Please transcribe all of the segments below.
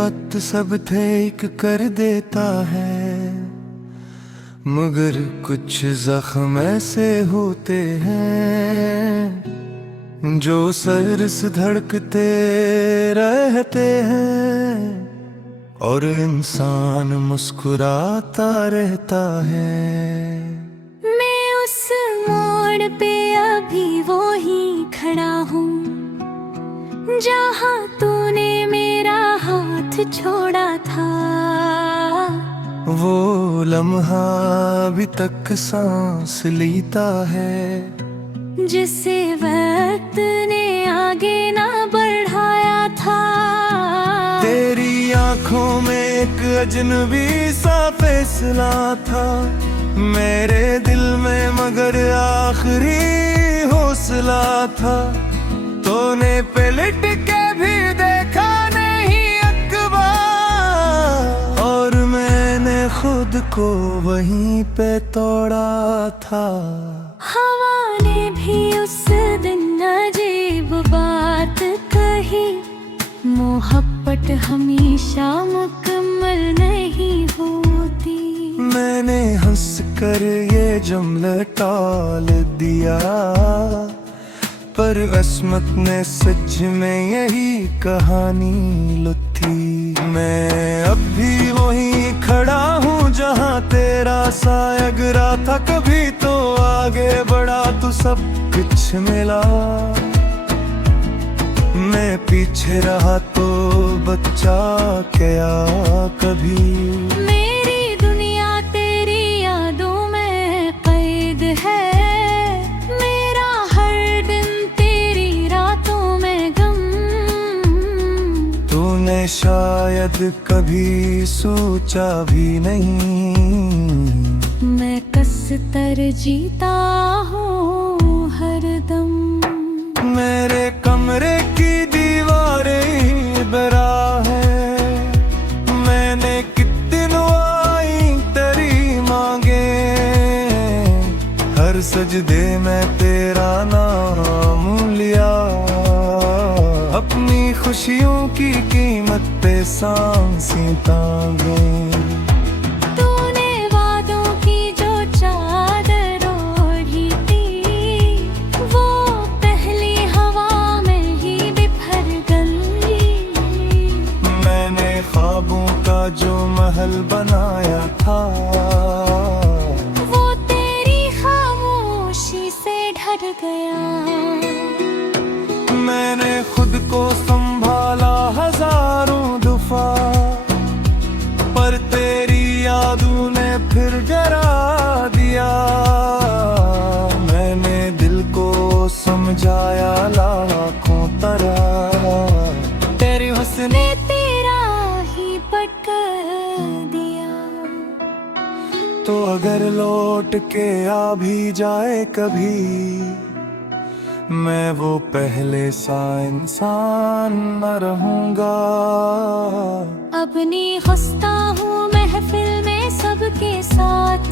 वक्त सब ठीक कर देता है, मगर कुछ जख्म ऐसे होते हैं जो सर से धड़कते रहते हैं और इंसान मुस्कुराता रहता है। मैं उस मोड़ पे अभी वो ही खड़ा हूँ जहाँ तूने मेरा हाथ छोड़ा था। वो लम्हा अभी तक सांस लेता है, जिसे वक्त ने आगे ना बढ़ाया था। तेरी आंखों में एक अजनबी सा फैसला था मेरे दिल में, मगर आखिरी हौसला था। तूने पलट के भी देखा नहीं अकबर, और मैंने खुद को वहीं पे तोड़ा था। हवा ने भी उस दिन अजीब बात कही, मोहब्बत हमेशा मुकम्मल नहीं होती। मैंने हंस कर ये जुमला टाल दिया, पर असमत ने सच में यही कहानी लुथी। मैं अब भी वहीं खड़ा हूँ जहाँ तेरा साया गिरा था। कभी तो आगे बढ़ा तो सब कुछ मिला, मैं पीछे रहा तो बच्चा क्या कभी। मेरी दुनिया तेरी यादों में कैद है, मेरा हर दिन तेरी रातों में गम। तूने शायद कभी सोचा भी नहीं, मैं कसकर जीता हूँ हरदम। मेरे कमरे की दीवारें बरा है, मैंने कितनों आई तेरी मांगे। हर सजदे में तेरा नाम लिया, अपनी खुशियों की कीमत पे सांसें तांगे। जो महल बनाया था, वो तेरी खामोशी से ढर गया। मैंने खुद को संभाला हजारों दफा, पर तेरी यादों ने फिर डरा दिया। मैंने दिल को समझाया लाखों तरह, तेरी हुस्न तो अगर लौट के आ भी जाए कभी, मैं वो पहले सा इंसान न रहूंगा। अपनी हंसता हूँ महफिल में सबके साथ,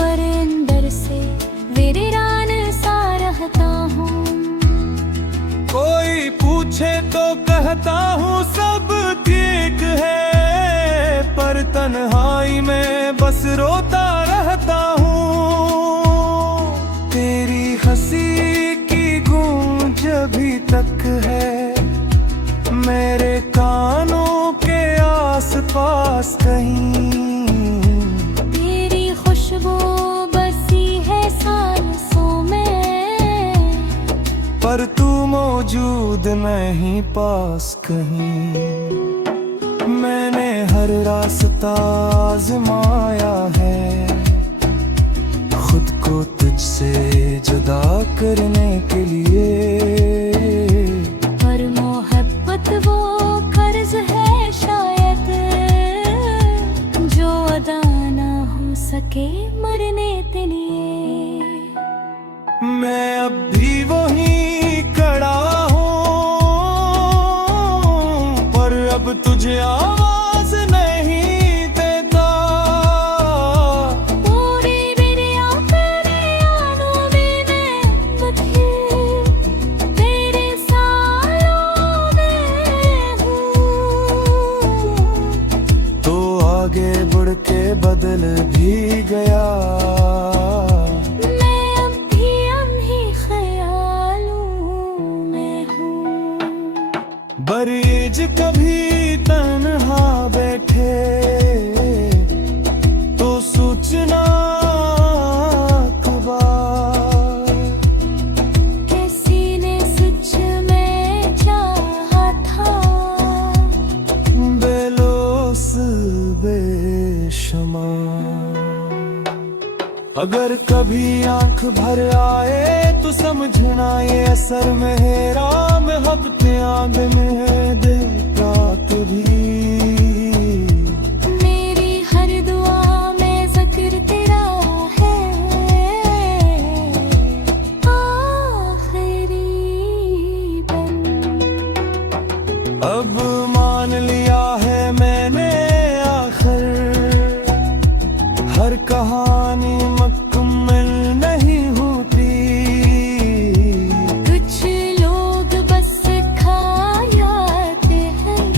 पर अंदर से वीरान सा रहता हूँ। कोई पूछे तो कहता हूँ सब ठीक है, पर तन्हाई में बस रोता रहता हूँ। तेरी हंसी की गूंज अभी तक है मेरे कानों के आसपास कहीं। तेरी खुशबू बसी है सांसों में, पर तू मौजूद नहीं पास कहीं। मैंने हर रास्ता आजमाया है, खुद को तुझसे जुदा करने के लिए। पर मोहब्बत वो कर्ज है शायद, जो अदा ना हो सके मरने के लिए। मैं अब भी वहीं खड़ा हूँ, पर अब तुझे आवाज नहीं देता। पूरी बिरिया तेरे यादों में मैं बधी, तेरे सालों में हूँ। मोड़ के बदल भी गया। मैं अब भी लम्हे ख्यालों में हूँ। बरीज कभी तन्हा बैठे तो सूचना अखबार, किसी ने सच में चाहा था, बेलोस बेशुमार। अगर कभी आंख भर आए तो समझना ये असर मेरा, मैं हफ्ते आग में देखता तुझी। मेरी हर दुआ में ज़िक्र तेरा है, आखिरी बन। अब मान लिया है मैंने आखिर, हर कहानी मुकम्मल नहीं होती। कुछ लोग बस खायाते हैं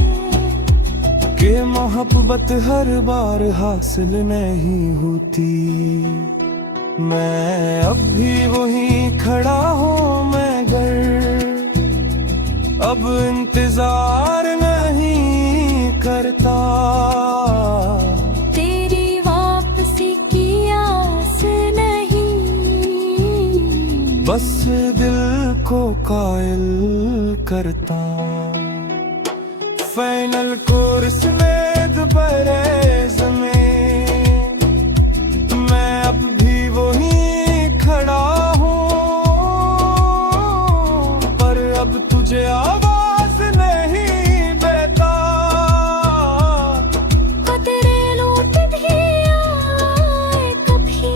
कि मोहब्बत हर बार हासिल नहीं होती। मैं अब भी वहीं खड़ा हूँ मगर अब इंतजार नहीं करता। तेरी वापसी की आस नहीं, बस दिल को कायल करता। फाइनल कोर्स में दोबारा ज़मीन, मैं अब भी वहीं खड़ा हूँ, पर अब तुझे आवाज नहीं देता। तेरे लौट भी आए कभी,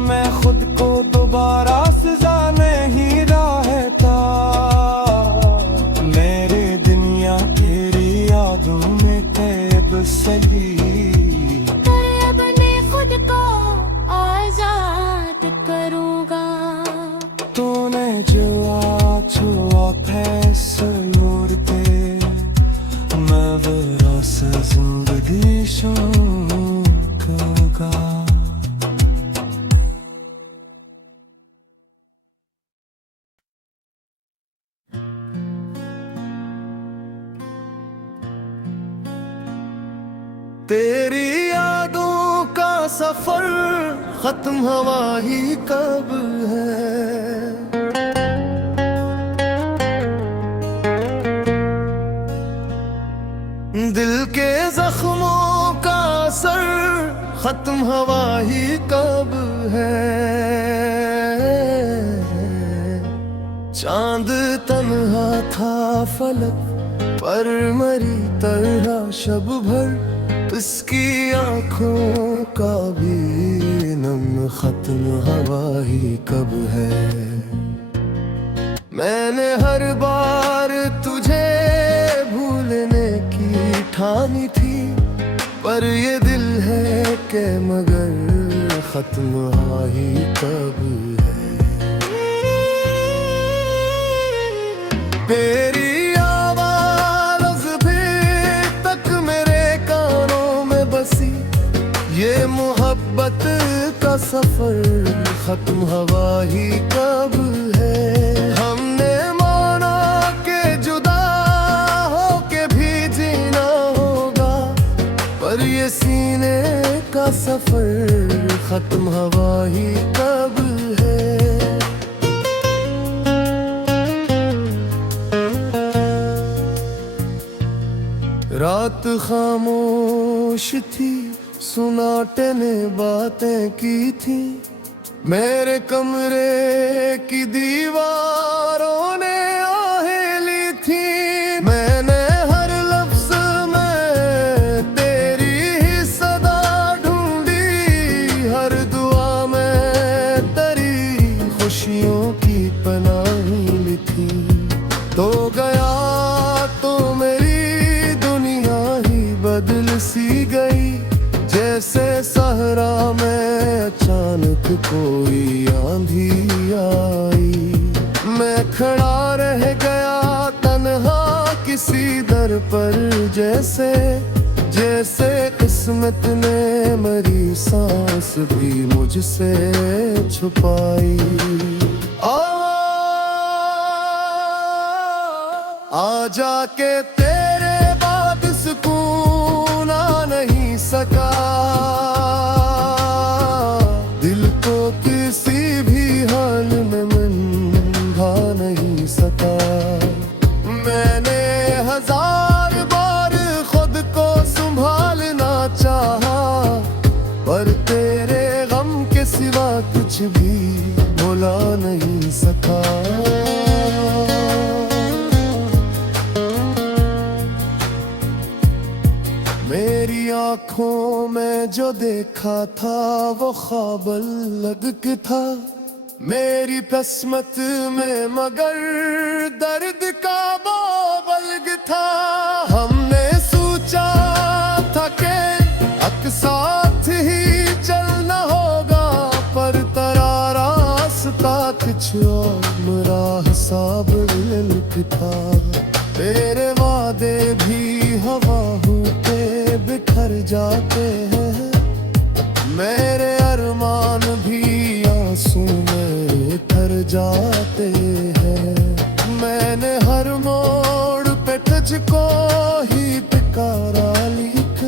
मैं खुद को दोबारा सजा नहीं रहता। मेरे दुनिया तेरी यादों में कैद सही, पर अब मैं खुद को आजाद करूँगा। तूने जो छुआ फैसलों पे, मैं बरस जिंदगी शौक़ का। तेरी यादों का सफर खत्म हुआ ही कब है। दिल के जख्मों का असर खत्म हुआ ही कब है। चांद तन्हा था फलक पर मरी तरह शब भर, इसकी आंखों का भी नम खत्म हवा ही कब है। मैंने हर बार तुझे भूलने की ठानी थी, पर ये दिल है कि मगर खत्म हुआ ही कब है। तेरी ये मोहब्बत का सफर खत्म हुआ ही कब है। हमने माना के जुदा हो के भी जीना होगा, पर ये सीने का सफर खत्म हुआ ही कब है। रात खामोश थी, सुनाटे ने बातें की थी, मेरे कमरे की दीवारों ने आहें ली थी। मैंने हर लफ्ज में तेरी ही सदा ढूंढी, हर दुआ में तेरी खुशियों की पनाह लिखी। तो गया तो मेरी दुनिया ही बदल सी गई, जैसे सहरा में अचानक कोई आंधी आई। मैं खड़ा रह गया तन्हा किसी दर पर, जैसे जैसे किस्मत ने मेरी सांस भी मुझसे छुपाई। आ जाके तेरे बाद सुकून आ नहीं सका, दिल को किसी भी हाल में मंधा नहीं सका। मैंने हजार बार खुद को संभालना चाहा, पर तेरे गम के सिवा कुछ भी भुला नहीं सका। मेरी आंखों में जो देखा था वो ख्वाब अलग था, मेरी किस्मत में मगर दर्द का बलग था। हमने सोचा था कि अक साथ ही चलना होगा, पर तेरा रास्ता कुछ और राह हिसाब था। तेरे वादे भी हवा होके बिखर जाते हैं, मेरे अरमान भी आंसू में तर जाते हैं। मैंने हर मोड़ पे तुझको ही पुकारा लिख,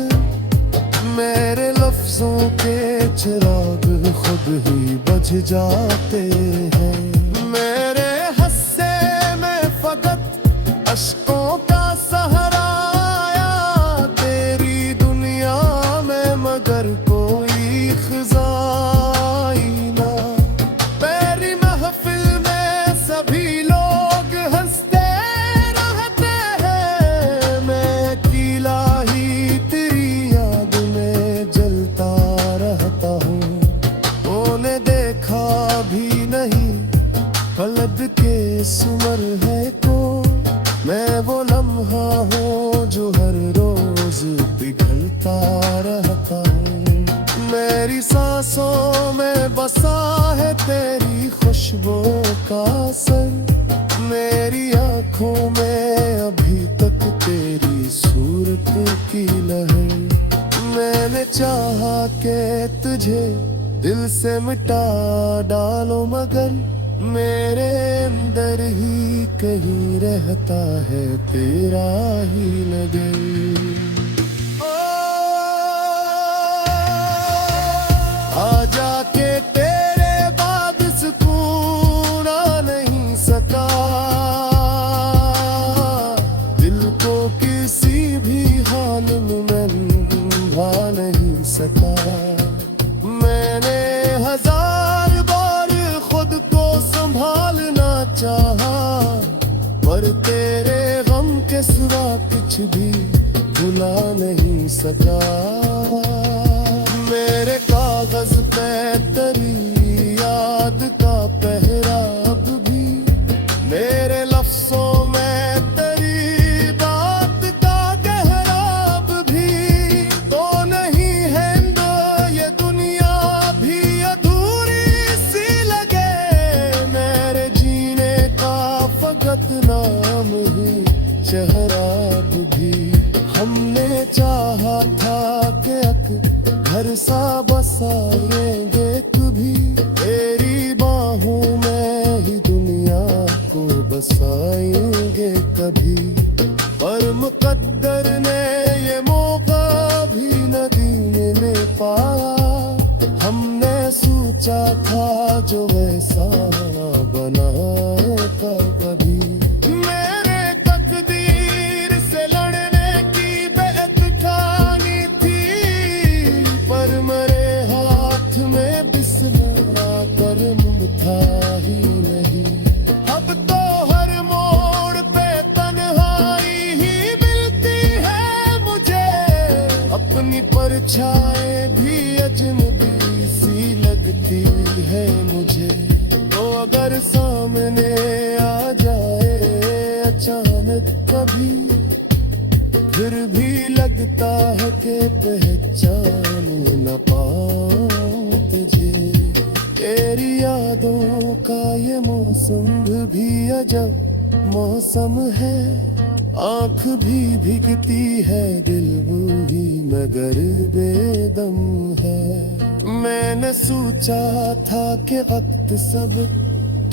मेरे लफ्जों के चिराग खुद ही बुझ जाते हैं। मेरे हस्से में फकत अश्कों का सहारा आया, तेरी दुनिया में मगर कोई खजाई ना। मेरी महफिल में सभी लोग हंसते रहते हैं, मैं अकेला ही तेरी याद में जलता रहता हूँ। उन्हें देखा भी नहीं फलद के सुमर है को, मैं वो लम्हा हूँ जो हर रोज पिघलता रहता हूँ। मेरी सांसों में बसा है तेरी खुशबू का असर, मेरी आंखों में अभी तक तेरी सूरत की लहर। मैंने चाहा कि तुझे दिल से मिटा डालो, मगर मेरे अंदर ही कहीं रहता है तेरा ही नगर। आ जाके तेरे बाद सुकून आ नहीं सका, दिल को किसी भी हाल में मंधा नहीं सका। मैंने हजार बार खुद को संभालना चाहा, पर तेरे गम के सिवा कुछ भी भुला नहीं सका। मेरे कागज पे तेरी याद का पहरा अब भी, मेरे लफ्जों में तेरी बात का गहरा अब भी। तो नहीं है तो ये दुनिया भी अधूरी सी लगे, मेरे जीने का फकत नाम ही शहराब भी। हमने चाहा था कि घर सा बसाएंगे कभी, तेरी बाहों में ही दुनिया को बसाएंगे कभी। पर मुकद्दर ने ये मौका भी न देने पाया, हमने सोचा था जो वैसा बनाएगा कभी। मेरे तकदीर से लड़ने की बेत ठानी थी, पर मेरे हाथ में बिस्मिल्लाह करम था ही नहीं। अब तो हर मोड़ पे तन्हाई ही मिलती है मुझे, अपनी परछाई भी अजनबी सी लगती है मुझे। तो अगर सामने आ जाए अचानक कभी, फिर भी लगता है कि पहचान न पाऊं तुझे। तेरी यादों का ये मौसम भी अजब मौसम है, आँख भी भीगती है, दिल बूढ़ी मगर बेदम है। मैंने सोचा था कि वक्त सब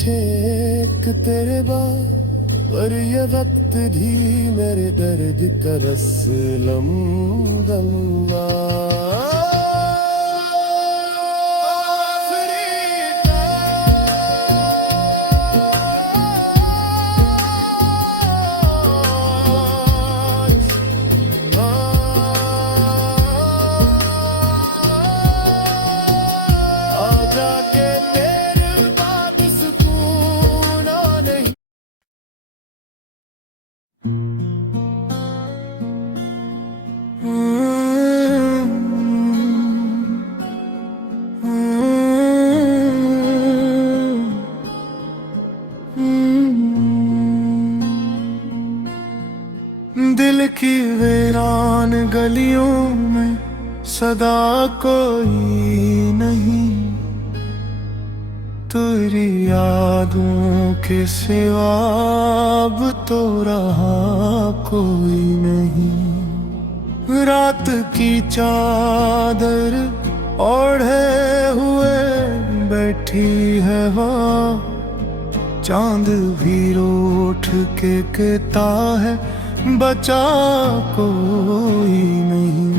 ठेक तेरे बाद, पर ये वक्त भी मेरे दर्द का रस लम्बा। जाके तेरे बाद सुकून नहीं। दिल की वीरान गलियों में सदा कोई नहीं, तेरी यादों के सिवा अब तो रहा कोई नहीं। रात की चादर ओढ़े हुए बैठी है वहाँ, चांद भी रूठ के कहता है बचा कोई नहीं।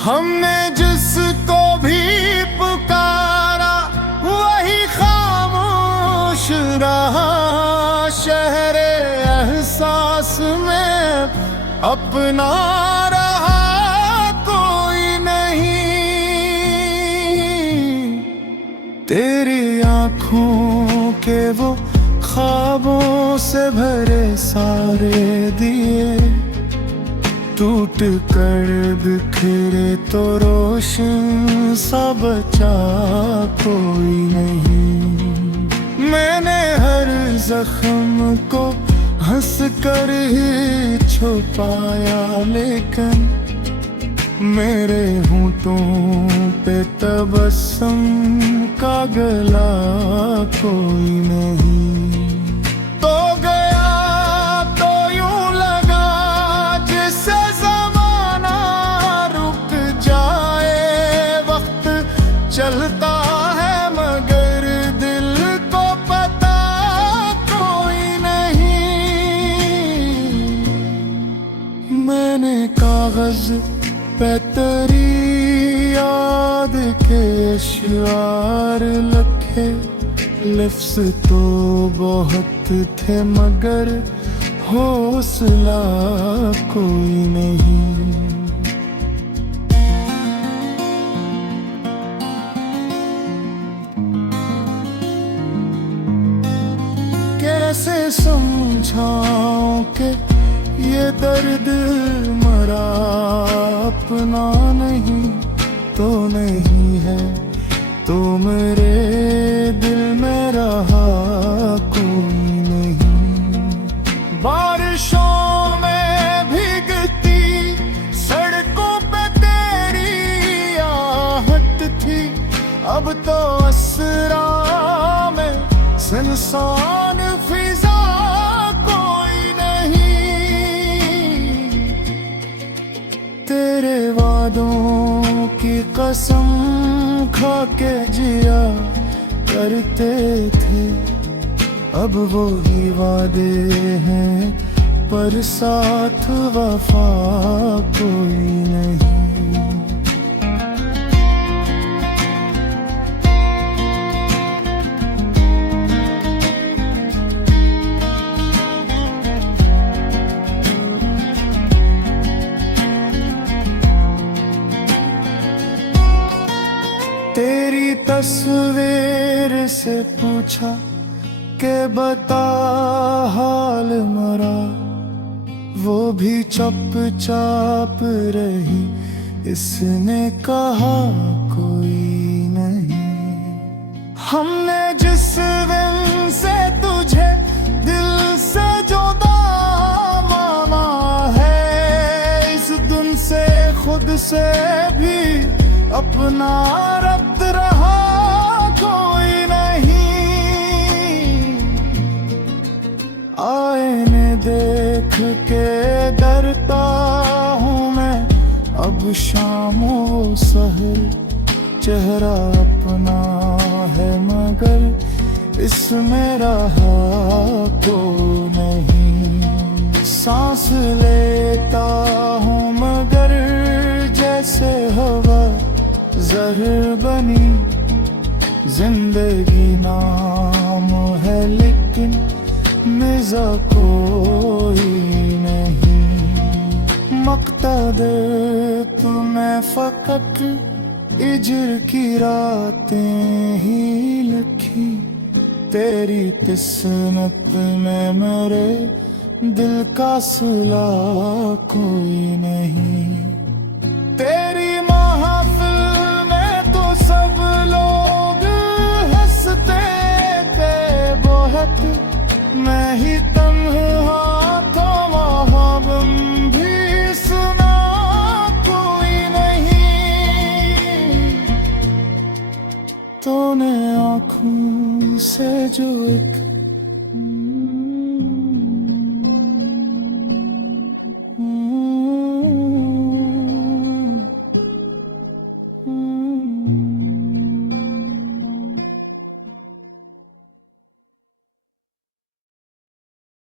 हमने जिसको भी पुकारा वही खामोश रहा, शहरे एहसास में अपना रहा कोई नहीं। तेरी आँखों के वो ख्वाबों से भरे सारे दिए, टूट कर बिखरे तो रोशन सा बचा कोई नहीं। मैंने हर जख्म को हंस कर ही छुपाया, लेकिन मेरे होंठों पे तबस्सुम का गला कोई नहीं। तो गया तो यूं लगा जिससे ज़माना रुक जाए, वक्त चलता है मगर दिल को पता कोई नहीं। मैंने कागज पे तेरी याद के अशआर लिखे, लफ्ज़ तो बहुत थे मगर हौसला कोई नहीं। कैसे समझाऊं कि ये दर्द मरा अपना नहीं तो नहीं है, तो मेरे दिल में रहा कोई नहीं। बारिशों में भीगती सड़कों पे तेरी आहट थी, अब तो असरा में सुनसान फिजा कोई नहीं। तेरे वादों की कसम खा के जिया करते थे, अब वो ही वादे हैं पर साथ वफा कोई नहीं। तेरी तस्वीर से पूछा के बता हाल मरा, वो भी चुपचाप रही, इसने कहा कोई नहीं। हमने जिस दिन से तुझे दिल से जुदा माना है, इस दिन से खुद से भी अपना रब्त रहा कोई नहीं। आईने देख के डरता हूँ मैं अब शामों सहर चेहरा अपना है मगर इसमें रहा तो नहीं। सांस लेता हूँ मगर जैसे हवा जहर बनी। जिंदगी नाम है लेकिन मजा कोई नहीं। मक़्तदर तुम्हें फकत इजर की रातें ही लिखी। तेरी किस्मत में मेरे दिल का सिला कोई नहीं। तेरी महफिल में तो सब लोग हंसते थे बहुत। मैं ही तन्हा था वहाँ गम भी सुना कोई नहीं। तूने आँखों से जो एक